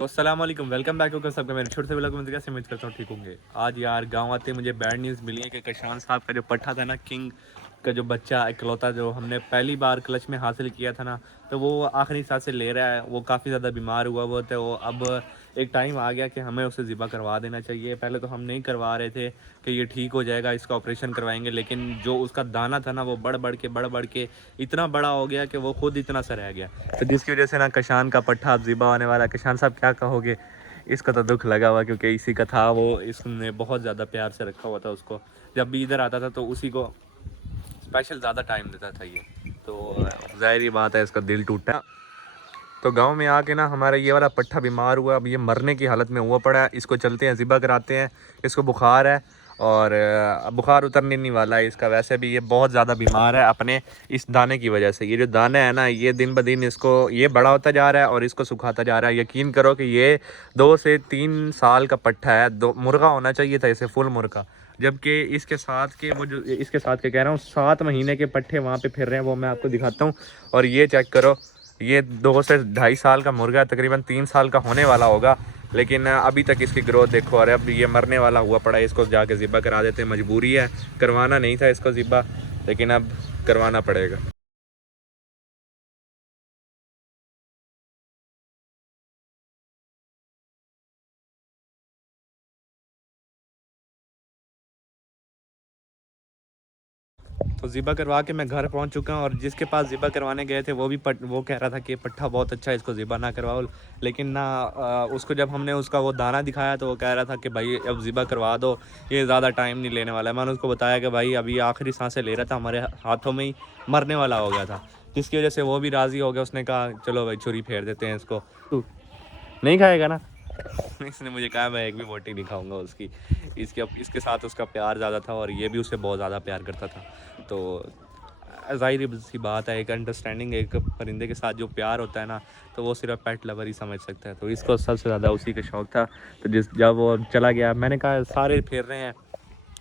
तो अस्सलाम वालेकुम, वेलकम बैक होगा सबका मेरे छोटे से व्लॉग में। कैसे उम्मीद करता हूँ ठीक होंगे। आज यार गांव आते मुझे बैड न्यूज़ मिली है कि कशान साहब का जो पट्ठा था ना, किंग का जो बच्चा इकलौता जो हमने पहली बार क्लच में हासिल किया था ना, तो वो आखिरी सांस से ले रहा है। वो काफ़ी ज़्यादा बीमार हुआ वो, तो वो अब एक टाइम आ गया कि हमें उसे ज़िबा करवा देना चाहिए। पहले तो हम नहीं करवा रहे थे कि ये ठीक हो जाएगा, इसका ऑपरेशन करवाएंगे, लेकिन जो उसका दाना था ना वो बढ़ बढ़ के इतना बड़ा हो गया कि वो खुद इतना सा रह गया। तो जिसकी वजह से ना कशान का पट्ठा अब ज़िबा होने वाला है। कशान साहब क्या कहोगे? इसका तो दुख लगा हुआ, क्योंकि इसी का था वो, इसने बहुत ज़्यादा प्यार से रखा हुआ था उसको। जब भी इधर आता था तो उसी को स्पेशल ज़्यादा टाइम देता था ये। तो ज़ाहिर ही बात है इसका दिल टूटा। तो गांव में आके ना हमारा ये वाला पट्ठा बीमार हुआ, अब ये मरने की हालत में हुआ पड़ा है। इसको चलते हैं ज़िबा कराते हैं। इसको बुखार है और बुखार उतरने नहीं वाला है इसका। वैसे भी ये बहुत ज़्यादा बीमार है अपने इस दाने की वजह से। ये जो दाना है ना, ये दिन ब दिन इसको ये बड़ा होता जा रहा है और इसको सुखाता जा रहा है। यकीन करो कि ये 2 से 3 साल का पट्ठा है। दो मुर्गा होना चाहिए था इसे, फुल मुर्गा। जबकि इसके साथ के वो जो इसके साथ के कह रहा हूँ 7 महीने के पट्ठे वहाँ पे फिर रहे हैं, वो मैं आपको दिखाता हूँ। और ये चेक करो, ये 2 से ढाई साल का मुर्गा तकरीबन 3 साल का होने वाला होगा, लेकिन अभी तक इसकी ग्रोथ देखो। और अब ये मरने वाला हुआ पड़ा है। इसको जाके ज़िबा करा देते हैं, मजबूरी है। करवाना नहीं था इसको ज़िबा, लेकिन अब करवाना पड़ेगा। तो ज़िबा करवा के मैं घर पहुंच चुका हूं, और जिसके पास ज़िबा करवाने गए थे वो भी वो कह रहा था कि पट्ठा बहुत अच्छा है, इसको ज़िबा ना करवाओ। लेकिन ना उसको जब हमने उसका वो दाना दिखाया तो वो कह रहा था कि भाई अब ज़िबा करवा दो, ये ज़्यादा टाइम नहीं लेने वाला है। मैंने उसको बताया कि भाई अभी आखिरी सांसें ले रहा था, हमारे हाथों में ही मरने वाला हो गया था, जिसकी वजह से वो भी राज़ी हो गया। उसने कहा चलो भाई छुरी फेर देते हैं इसको। तू नहीं खाएगा ना? इसने मुझे कहा मैं एक भी बोटी नहीं खाऊंगा उसकी। इसके साथ उसका प्यार ज़्यादा था और ये भी उसे बहुत ज़्यादा प्यार करता था। तो ज़ाहिर सी बात है, एक अंडरस्टैंडिंग एक परिंदे के साथ जो प्यार होता है ना, तो वो सिर्फ पेट लवर ही समझ सकता है। तो इसको सबसे ज़्यादा उसी का शौक़ था। तो जब वो चला गया, मैंने कहा सारे फेर रहे हैं,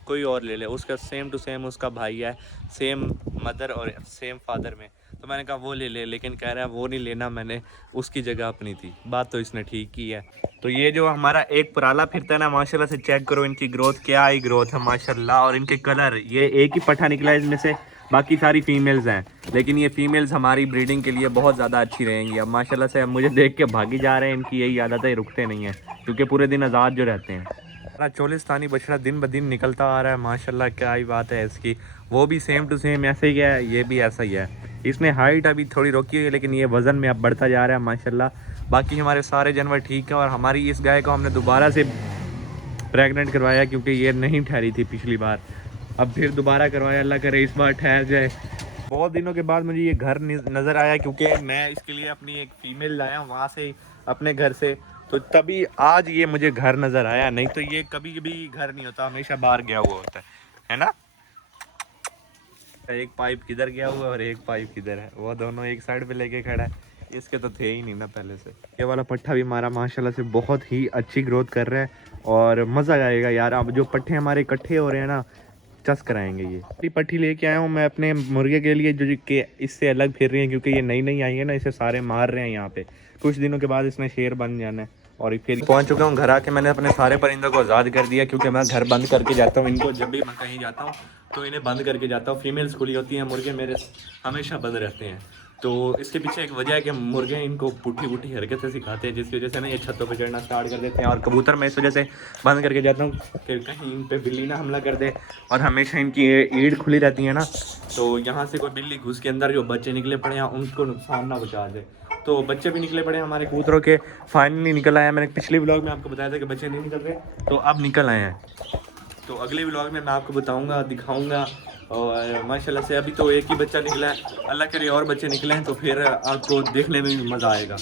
कोई और ले ले। उसका सेम टू सेम उसका भाई है, सेम मदर और सेम फादर में। तो मैंने कहा वो ले ले, लेकिन कह रहा है वो नहीं लेना, मैंने उसकी जगह अपनी थी। बात तो इसने ठीक की है। तो ये जो हमारा एक पराला फिरता है ना, माशाल्लाह से चेक करो इनकी ग्रोथ, क्या ही ग्रोथ है माशाल्लाह। और इनके कलर, ये एक ही पट्ठा निकला है इसमें से, बाकी सारी फीमेल्स हैं। लेकिन ये फीमेल्स हमारी ब्रीडिंग के लिए बहुत ज़्यादा अच्छी रहेंगी। अब माशाल्लाह से अब मुझे देख के भागी जा रहे हैं। इनकी यही आदत है, रुकते नहीं हैं, क्योंकि पूरे दिन आज़ाद जो रहते हैं। हमारा चोलिस्तानी बछड़ा दिन ब दिन निकलता आ रहा है माशाल्लाह, क्या ही बात है इसकी। वो भी सेम टू सेम ऐसे ही है, ये भी ऐसा ही है। इसने हाइट अभी थोड़ी रोकी हुई है, लेकिन ये वज़न में अब बढ़ता जा रहा है माशाल्लाह। बाकी हमारे सारे जानवर ठीक है। और हमारी इस गाय को हमने दोबारा से प्रेग्नेंट करवाया, क्योंकि ये नहीं ठहरी थी पिछली बार। अब फिर दोबारा करवाया, अल्लाह करे इस बार ठहर जाए। बहुत दिनों के बाद मुझे ये घर नज़र आया, क्योंकि मैं इसके लिए अपनी एक फ़ीमेल लाया वहाँ से, अपने घर से। तो तभी आज ये मुझे घर नज़र आया, नहीं तो ये कभी भी घर नहीं होता, हमेशा बाहर गया हुआ होता है ना। एक पाइप किधर गया हुआ है और एक पाइप किधर है, वो दोनों एक साइड पे लेके खड़ा है। इसके तो थे ही नहीं ना पहले से। ये वाला पट्ठा भी हमारा माशाल्लाह से बहुत ही अच्छी ग्रोथ कर रहा है, और मज़ा आएगा यार। अब जो पट्ठे हमारे इकट्ठे हो रहे हैं ना, चस कराएंगे। ये पट्टी लेके आया हूँ मैं अपने मुर्गे के लिए, जो कि इससे अलग फिर रही है, क्योंकि ये नई नई आई है ना, इसे सारे मार रहे हैं यहाँ पे। कुछ दिनों के बाद इसने शेर बन जाना है। और फिर पहुँच चुका हूँ घर आके, मैंने अपने सारे परिंदों को आज़ाद कर दिया, क्योंकि मैं घर बंद करके जाता हूँ इनको। जब भी मैं कहीं जाता हूँ तो इन्हें बंद करके जाता हूँ। फीमेल्स खुली होती हैं, मुर्गे मेरे हमेशा बंद रहते हैं। तो इसके पीछे एक वजह है कि मुर्गे इनको पुट्ठी पुट्ठी हरकतें सिखाते हैं, जिसकी वजह से ना ये छतों पे चढ़ना स्टार्ट कर देते हैं। और कबूतर मैं इस वजह से बंद करके जाता हूँ कि कहीं इन पे बिल्ली ना हमला कर दे। और हमेशा इनकी ईड़ खुली रहती है ना, तो यहाँ से कोई बिल्ली घुस के अंदर जो बच्चे निकले पड़े हैं उनको नुकसान ना पहुँचा दे। तो बच्चे भी निकले पड़े हैं हमारे कबूतरों के, फाइनली निकल आए हैं। मैंने पिछले व्लॉग में आपको बताया था कि बच्चे नहीं निकल रहे, तो अब निकल आए हैं। तो अगले व्लॉग में मैं आपको बताऊंगा, दिखाऊंगा। और माशाल्लाह से अभी तो एक ही बच्चा निकला है, अल्लाह करे और बच्चे निकले हैं तो फिर आपको देखने में भी मज़ा आएगा।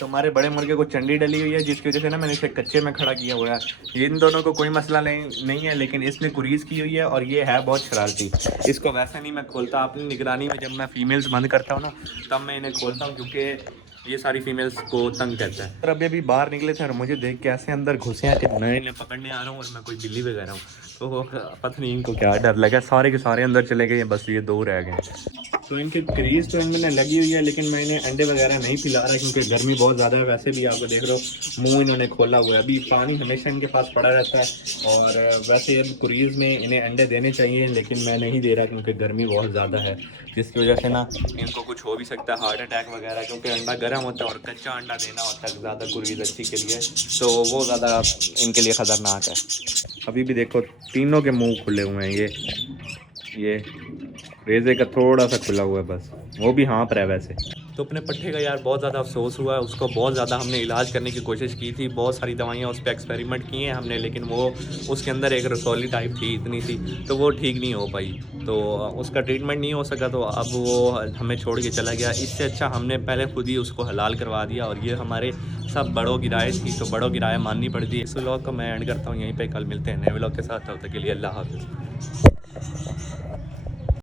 तो हमारे बड़े मुर्गे को चंडी डली हुई है, जिसकी वजह से ना मैंने इसे कच्चे में खड़ा किया हुआ है। इन दोनों को कोई मसला नहीं है, लेकिन इसने कुरीज़ की हुई है और ये है बहुत शरारती। इसको वैसे नहीं मैं खोलता, अपनी निगरानी में जब मैं फ़ीमेल्स बंद करता हूँ ना, तब मैं इन्हें खोलता हूँ, क्योंकि ये सारी फीमेल्स को तंग करता है। और अभी बाहर निकले थे और मुझे देख के ऐसे अंदर घुसे हैं कि मैं इन्हें पकड़ने आ रहा हूँ और मैं कोई बिल्ली वगैरह हूँ। तो पता नहीं इनको क्या डर लगा, सारे के सारे अंदर चले गए, बस ये दो रह गए। तो इनके क्रीज तो इनमें लगी हुई है, लेकिन मैं इन्हें अंडे वगैरह नहीं पिला रहा क्योंकि गर्मी बहुत ज़्यादा है। वैसे भी आपको देख रहे हो मुंह इन्होंने खोला हुआ है, अभी पानी हमेशा इनके पास पड़ा रहता है। और वैसे अब क्रीज में इन्हें अंडे देने चाहिए, लेकिन मैं नहीं दे रहा क्योंकि गर्मी बहुत ज़्यादा है, जिसकी वजह से ना इनको कुछ हो भी सकता है, हार्ट अटैक वगैरह, क्योंकि अंडा गर्म होता है और कच्चा अंडा देना होता है ज़्यादा क्रीज अच्छी के लिए, तो वो ज़्यादा इनके लिए ख़तरनाक है। अभी भी देखो तीनों के मुँह खुले हुए हैं, ये रेज़े का थोड़ा सा खुला हुआ है बस, वो भी हाँफ रहा है वैसे। तो अपने पट्ठे का यार बहुत ज़्यादा अफसोस हुआ है, उसको बहुत ज़्यादा हमने इलाज करने की कोशिश की थी, बहुत सारी दवाइयाँ उस पर एक्सपेरिमेंट किए हैं हमने, लेकिन वो उसके अंदर एक रसौली टाइप थी इतनी सी, तो वो ठीक नहीं हो पाई, तो उसका ट्रीटमेंट नहीं हो सका, तो अब वो हमें छोड़ के चला गया। इससे अच्छा हमने पहले खुद ही उसको हलाल करवा दिया, और ये हमारे सब बड़ों की राय थी, तो बड़ों की राय माननी पड़ती है। इस व्लॉग को मैं एंड करता हूँ यहीं पे, कल मिलते हैं नए व्लॉग के साथ, तब तक के लिए अल्लाह हाफ़िज़।